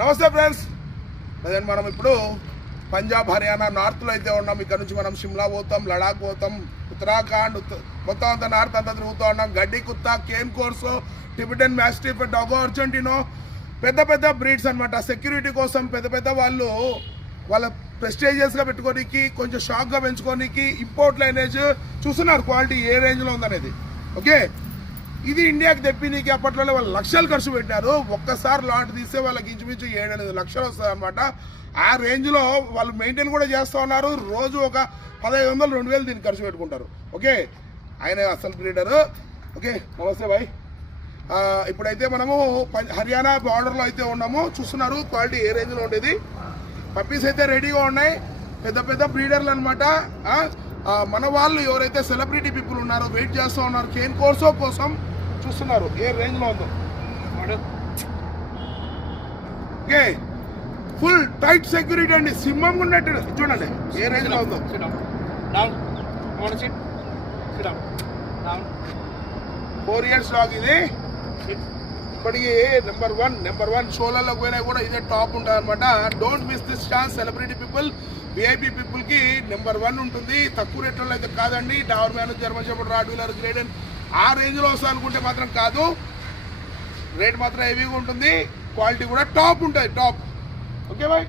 నమస్తే friends. Present మనం ఇప్పుడు పంజాబ్, హర్యానా నార్త్లో అయితే ఉన్నాం. ఇక్కడ నుంచి మనం షిమ్లా పోతాం, లడాక్ పోతాం, ఉత్తరాఖండ్ మొత్తం అంతా నార్త్ అంతా తిరుగుతూ ఉన్నాం. గడ్డి కుత్తా, కేన్ కోర్సో, టిబెటన్ మ్యాస్టిఫ్, డాగో అర్జెంటినో, పెద్ద పెద్ద బ్రీడ్స్ అనమాట. సెక్యూరిటీ కోసం పెద్ద పెద్ద వాళ్ళు వాళ్ళ ప్రెస్టేజియస్గా పెట్టుకోనికి, కొంచెం షాక్గా పెంచుకోనికి ఇంపోర్ట్ లైనేజ్ చూస్తున్నారు క్వాలిటీ ఏ రేంజ్లో ఉందనేది. ఓకే, ఇది ఇండియాకి తెప్పినీకి అప్పట్లోనే వాళ్ళు లక్షలు ఖర్చు పెట్టారు. ఒక్కసారి లాట్ తీస్తే వాళ్ళకి ఇంచుమించు 7-8 లక్షలు వస్తుంది అనమాట. ఆ రేంజ్లో వాళ్ళు మెయింటైన్ కూడా చేస్తూ ఉన్నారు. రోజు ఒక 1500-2000 దీనికి ఖర్చు పెట్టుకుంటారు. ఓకే, ఆయన అసలు బ్రీడరు. ఓకే, నమస్తే భాయ్. ఇప్పుడైతే మనము హర్యానా బార్డర్లో అయితే ఉన్నాము. చూస్తున్నారు క్వాలిటీ ఏ రేంజ్లో ఉండేది. పప్పీస్ అయితే రెడీగా ఉన్నాయి. పెద్ద పెద్ద బ్రీడర్లు అనమాట. మన వాళ్ళు ఎవరైతే సెలబ్రిటీ పీపుల్ ఉన్నారో వెయిట్ చేస్తూ ఉన్నారు కేన్ కోర్సో కోసం. చూస్తున్నారు ఏ రేంజ్లో ఉందో. ఓకే, ఫుల్ టైట్ సెక్యూరిటీ అండి, సింహం ఉన్నట్టు. చూడండి ఏ రేంజ్లో ఉందో. 4 years డాగ్ ఇది. ఇప్పటికీ నెంబర్ వన్ షోలలో పోయినా కూడా ఇదే టాప్ ఉంటుంది అనమాట. Don't miss this chance. Celebrity people, VIP పీపుల్కి నెంబర్ 1 ఉంటుంది. తక్కువ రేట్లలో అయితే కాదండి. డావర్ మ్యాన్, జర్మన్ షెపర్డ్, రాట్వీలర్, గ్రేడెన్ ఆ రేంజ్లో వస్తుంది అనుకుంటే మాత్రం కాదు. రేట్ మాత్రం హెవీగా ఉంటుంది, క్వాలిటీ కూడా టాప్ ఉంటుంది. టాప్. Okay bye.